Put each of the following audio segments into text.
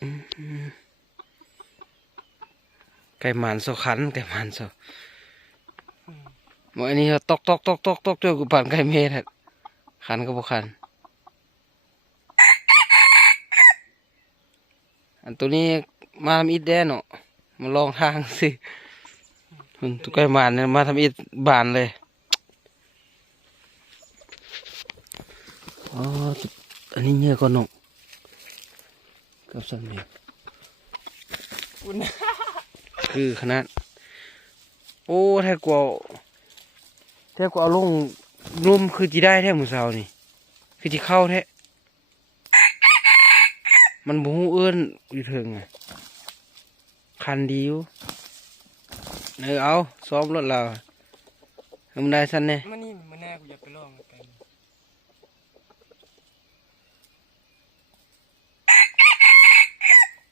อืมไก่หมันโซขันไก่หมันโซหมออันนี้ตอกเจอกูปั่นไก่เมย์แท้ขันก็บ่ขันอันตัวนี้มาทำอิฐแดนเนาะมาลองทางสิตัวไก่หมันเนี่ยมาทำอิฐบานเลยอ๋ออันนี้เยอะกว่านกกับสันเมฆคือขนาดโอ้แท้กว่าเอาลงลุ่มคือจีได้แท้มือเสานี่คือจีเข้าแท้มันบูเอื้อนอยู่ถึงคันดีอยู่เอาซ้อมรถเราทำได้สั้นเนี่ยมันนี่มันแน่กูอยากไปลองกัน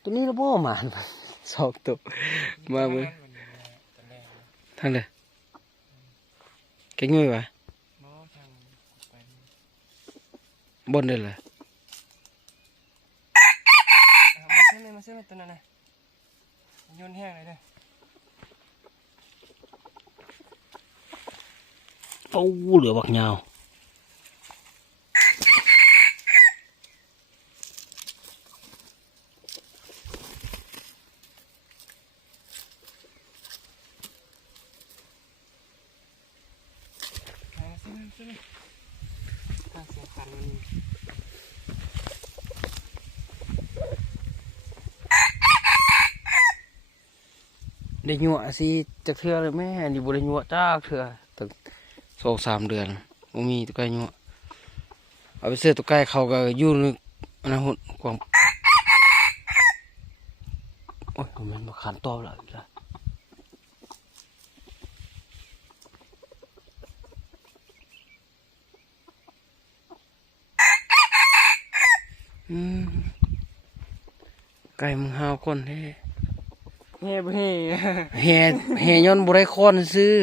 ตัวนี้เราบ่มาสองตัวมาเมื่อทั้งเลยแกงง่วยวะบนเลยเหรอมาเส้นตัวนั้นนะโยนแห้งเลยเด้อโอ้เหลือบักยาวทางเสียงคันมันได้หยวสิจากเทือเลยแม่อันนี้บ่ได้หยวจากเทือตั้ง2-3 เดือนบ่มีตัวไก่หยวเอาไปเสื้อตัวไก่เขาก็อยู่ในอนาคตกว้างโอ้ยมันมาขันตอบแล้วอีกแล้วไก่มึงหาวคนแท้เฮ้บ่เฮ้แห่ย้อนบ่ได้ค้อนซื้อ